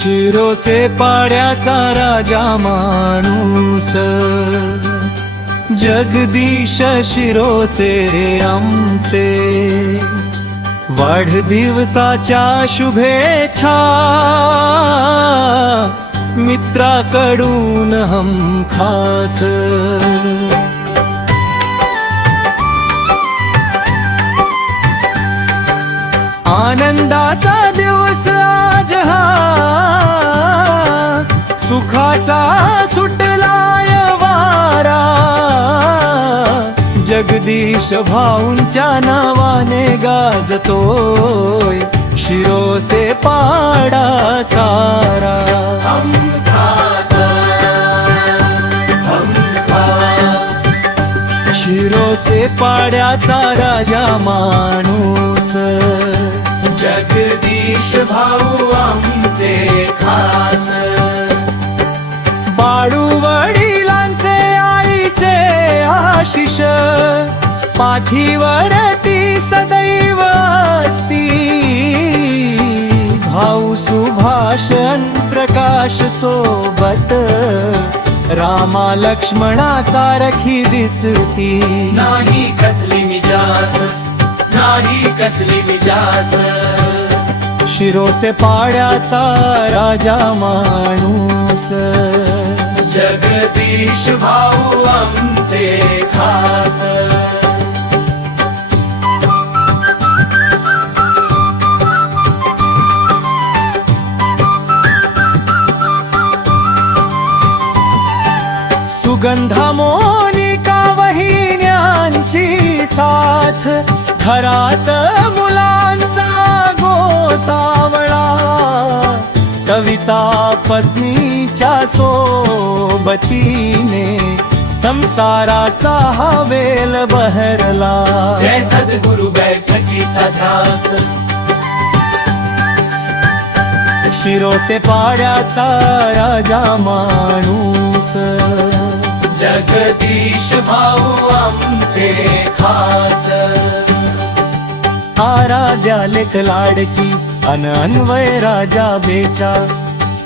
शिरोसे पाड्याचा राजा माणूस, जगदीश शिरोसे आमचे, वाढदिवसाच्या शुभेच्छा मित्राकडून हमखास। आनंदाचा दिवस आज हा, सुखाचा सुटलाय वारा, जगदीश भाऊंच्या नावाने गाजतोय शिरोसे पाडा सारा। शिरोसे पाड्याचा राजा माणूस, जगदीश भाऊ आमचे खास। बाळू वडिलांचे आईचे आशिष, पाठीवरती सदैव असती, भाऊ सुभाष प्रकाश सोबत, रामा लक्ष्मणा सारखी दिसती, नाही कसली मिजास, नाही कसली मिजास। शिरोसे पाड्याचा राजा माणूस, जगदीश भाऊ आमचे खास। सुगंधा मोनिका वहिन्यांची साथ, घरात मुलांचा गोतावळा, सविता पत्नीच्या सोबतीने, संसाराचा हवेल बहरला। जय सद्गुरु बैठकीचा ध्यास, शिरोसे पाड्याचा राजा माणूस, जगदीश भाऊ आमचे खास। हा राजा लेख लाडकी अन अन्वय राजा बेचा,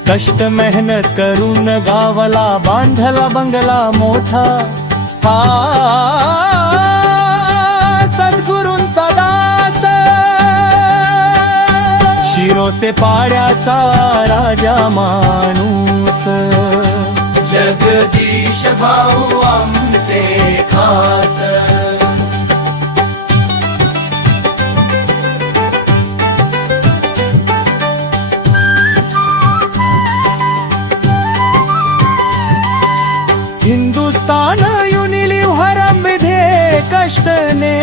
कष्ट मेहनत करून गावाला बांधला बंगला मोठा, हा सद्गुरूंचा दास, शिरोसे पाड्याचा राजा माणूस, जगदीश भाऊ आमचे खास। हिंदुस्तान युनिलिव्हर मध्ये कष्टने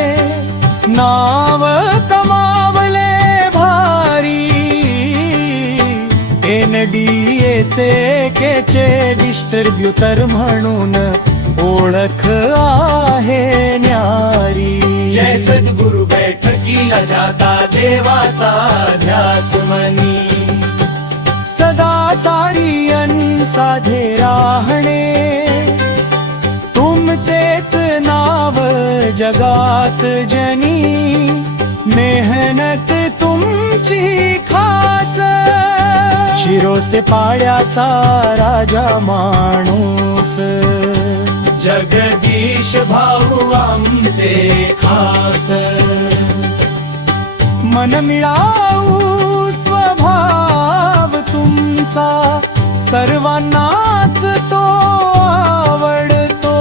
नाव कमावले भारी, NDSK चे डिस्ट्रीब्युटर म्हणून ओळख आहे न्यारी। जय सद्गुरु बैठकीला जाता देवाचा ध्यास मनी, सदाचारी साधे राहणे, तुमचेच नाव जगात जनी, मेहनत तुमची खास, शिरोसे पाड्याचा राजा माणूस, जगदीश भाऊ आमचे खास। मन मिळाऊ स्वभाव तुमचा, सर्वांनाच तो आवडतो,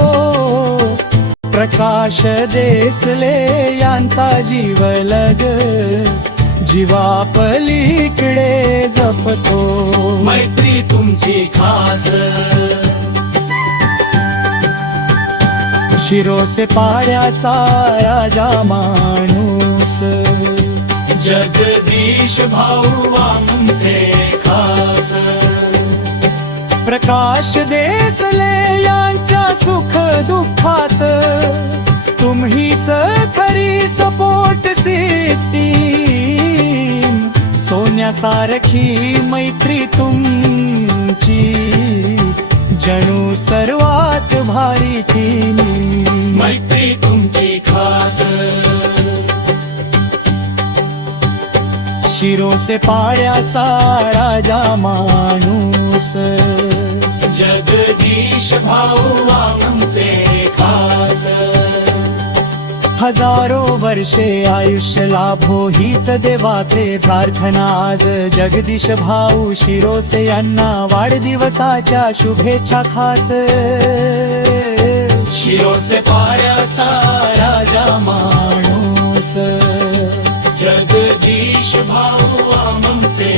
प्रकाश देसले यांचा जीवलग, जीवापलीकडे जपतो, मैत्री तुमची खास। शिरोसे पाड्याचा राजा माणूस, जगदीश भाऊ आमचे खास। प्रकाश देसले यांच्या सुख दुःखात, तुम्हीच खरी सपोर्ट सिस्टीम, सोन्यासारखी मैत्री तुमची, जणू सर्वात भारी टीम, मैत्री तुमची खास। शिरोसे पाड्याचा राजा माणूस जगदीश भाऊ आमचे खास हजारो वर्षे आयुष्य लाभो हीच देवाचे प्रार्थना आज जगदीश भाऊ शिरोसे यांना वाढदिवसाच्या शुभेच्छा खास शिरोसे पाड्याचा राजा माणूस जगदीश भाऊ आमचे